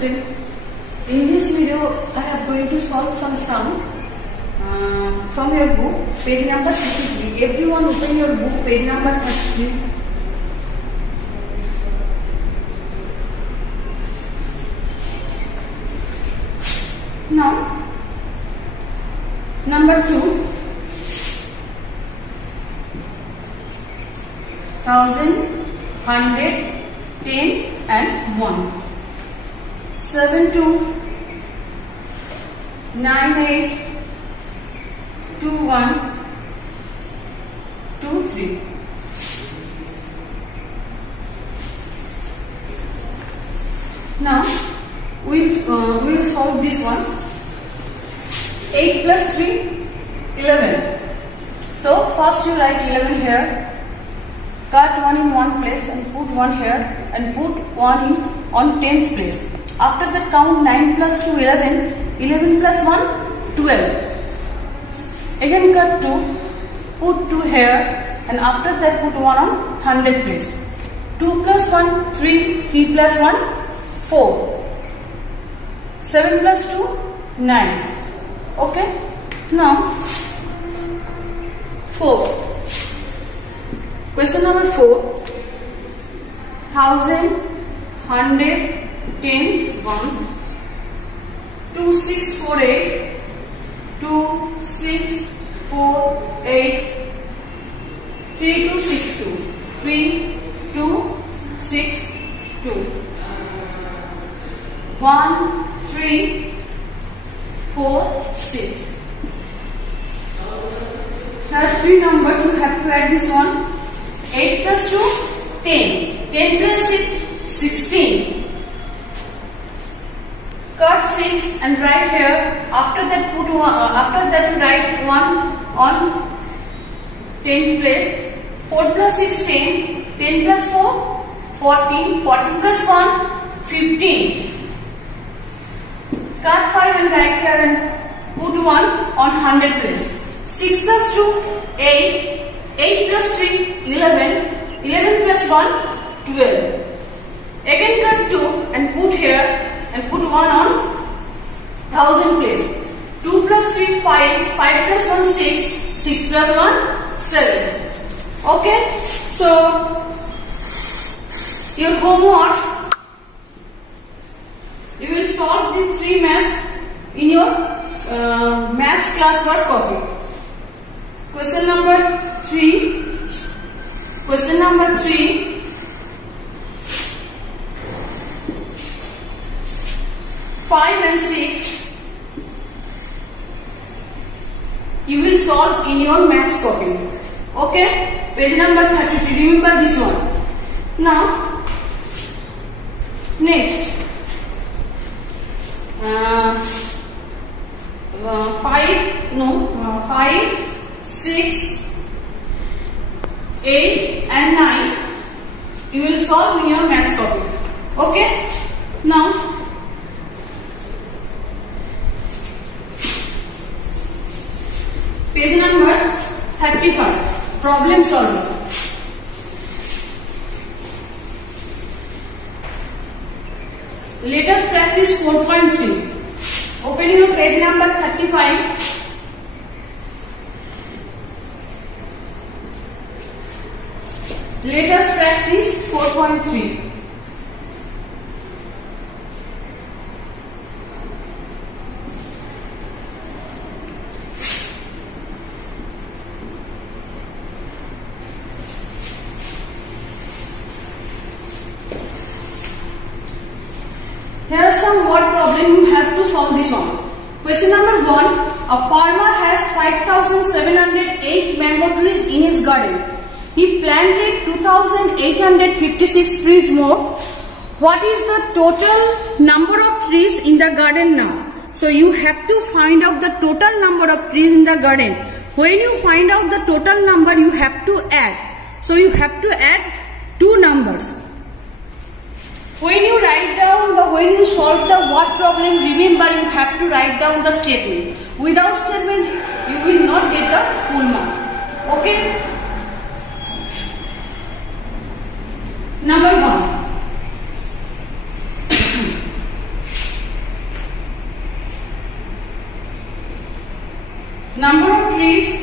student. In this video, I am going to solve some sum from your book, page number 33. Everyone open your book, page number 33. Now, number 2. 1000, 100, tens and 1. 7 2, 9 8, 2 1, 2 3. Now we will solve this one. 8 plus 3, 11. So first you write 11 here. Cut 1 in one place and put 1 here and put 1 in on 10th place. After that count 9 plus 2, 11. 11 plus 1, 12. Again cut 2, put 2 here and after that put 1 on 100 place. 2 plus 1, 3. 3 plus 1, 4. 7 plus 2, 9. Okay. Now 4. Question number 4. 1000, 100, tens, 1. 2 6 4 8. 2 6 4 8. 3 2 6 2. 3 2 6 2. 1 3 4 6. Now 3 numbers you have to add this one. 8 plus 2, 10. 10 plus 6, 16. Cut 6 and write here. After that put 1. After that you write 1 on 10th place. 4 plus 6, 10. 10 plus 4, 14. 14 plus 1, 15. Cut 5 and write here and put 1 on 100 place. 6 plus 2, 8. 8 plus 3, 11. 11 plus 1, 12. Again cut 2 and put here and put 1 on 1000 place. 2 plus 3, 5. 5 plus 1, 6. 6 plus 1, 7. Okay. So, your homework, you will solve these 3 maths in your maths class work copy. Question number 3. Question number 3. 5 and 6. You will solve in your maths copy. Okay? Page number 33. Remember this one. Now, next. 5, 6, 8 and 9. You will solve in your maths copy. Okay? Now, page number 35. Problem solving. Let us practice 4.3. Open your page number 35. Let us practice 4.3. Here are some word problem you have to solve this one. Question number 1. A farmer has 5,708 mango trees in his garden. He planted 2,856 trees more. What is the total number of trees in the garden now? So you have to find out the total number of trees in the garden. When you find out the total number, you have to add. So you have to add 2 numbers. When you write down when you solve the word problem, remember you have to write down the statement. Without statement, you will not get the full mark. Okay? Number 1. number of trees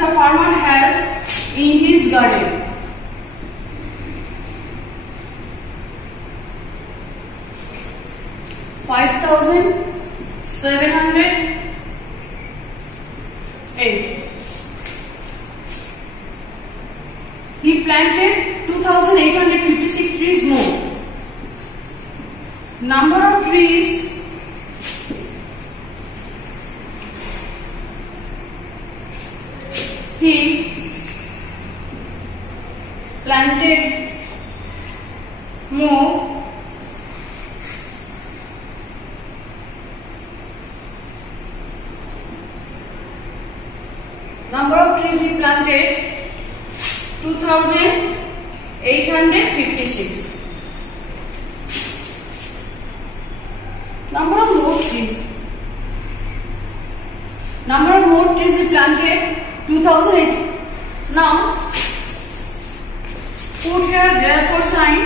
a farmer has in his garden. He planted 2,856 trees more. Number of trees he planted more. Number of trees he planted 2,856. Number of more trees. Number of more trees he planted 2,008. Now put here therefore sign.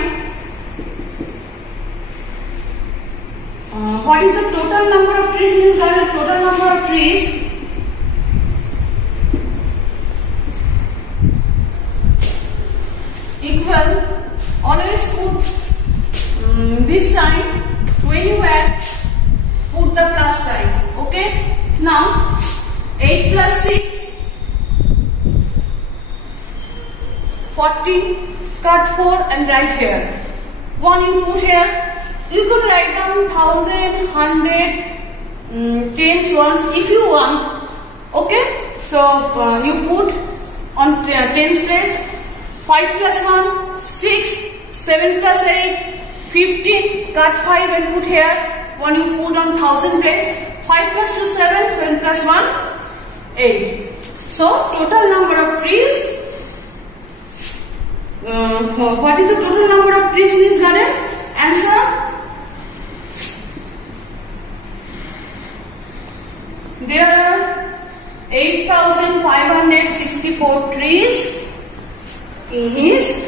What is the total number of trees in his garden? Total number of trees equal, always put this sign. When you add, put the plus sign. Okay. Now 8 plus 6, 14, cut 4 and write here. 1 you put here. You could write down 1,000, 100, tens, ones if you want. Okay. So you put on tens place 5 plus 1, 6, 7 plus 8, 15, cut 5 and put here. 1 you put on 1,000 place. 5 plus 2, 7, 7 plus 1, 8. So total number of trees. What is the total number of trees in his garden? Answer. There are 8,564 trees in his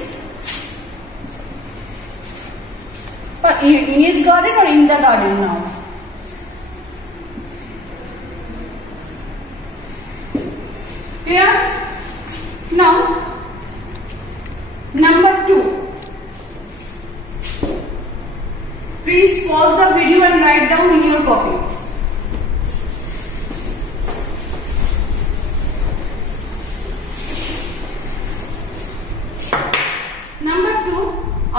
garden or in the garden now. Clear? Now, number 2. Please pause the video and write down in your copy. Number 2, a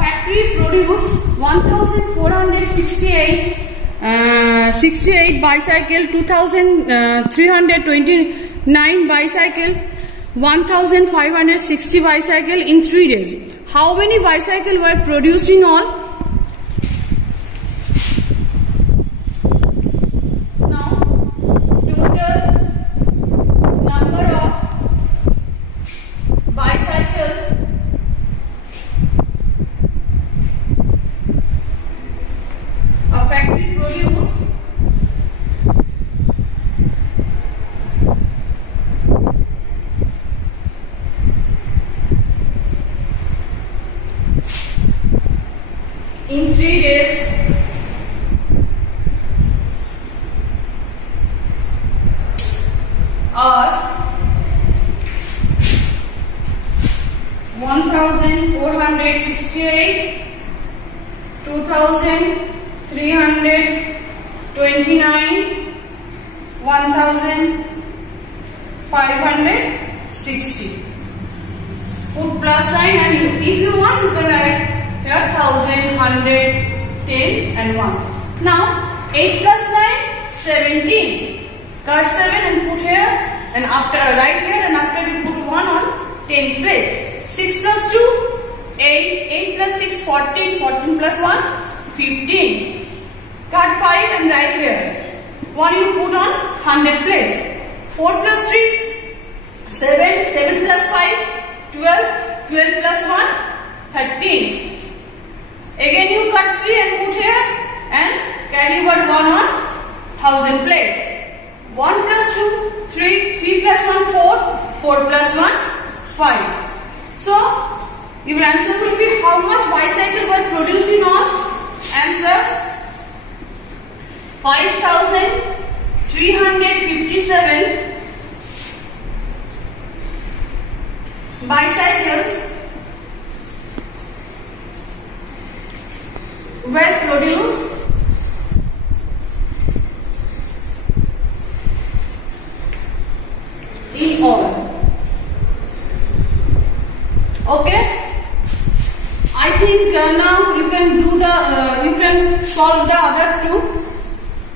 factory produced 1,468 bicycle, 2,329 bicycle, 1,560 bicycle in 3 days. How many bicycle were produced in all? Now, total number of bicycles a factory produced in 3 days are 1,468, 2,329, 1,560. Put plus sign and if you want you can write here 1,000, 100, 10 and 1. Now 8 plus 9, 17. Cut 7 and put here and after write here and after you put 1 on 10 place. 6 plus 2, 8, 8 plus 6, 14, 14 plus 1, 15. Cut 5 and write here. 1 you put on 100 place. 4 plus 3, 7, 7 plus 5, 12, 12 plus 1, 13. Again you cut 3 and put here and carry over 1 on 1,000 place. 1 plus 2, 3, 3 plus 1, 4, 4 plus 1, 5. So, your answer will be how much bicycle were produced in all? Answer 5,357 bicycles were produced in all. Okay, I think now you can do the you can solve the other two.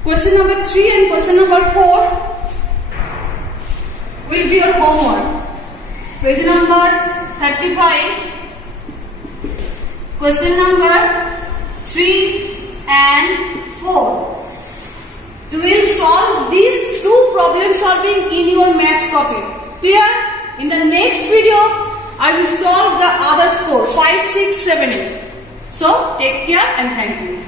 Question number 3 and question number 4 will be your homework. Page number 35. Question number 3 and 4. You will solve these two problem solving in your maths copy. Clear? In the next video, I will solve the other score 5, 6, 7, 8. So take care and thank you.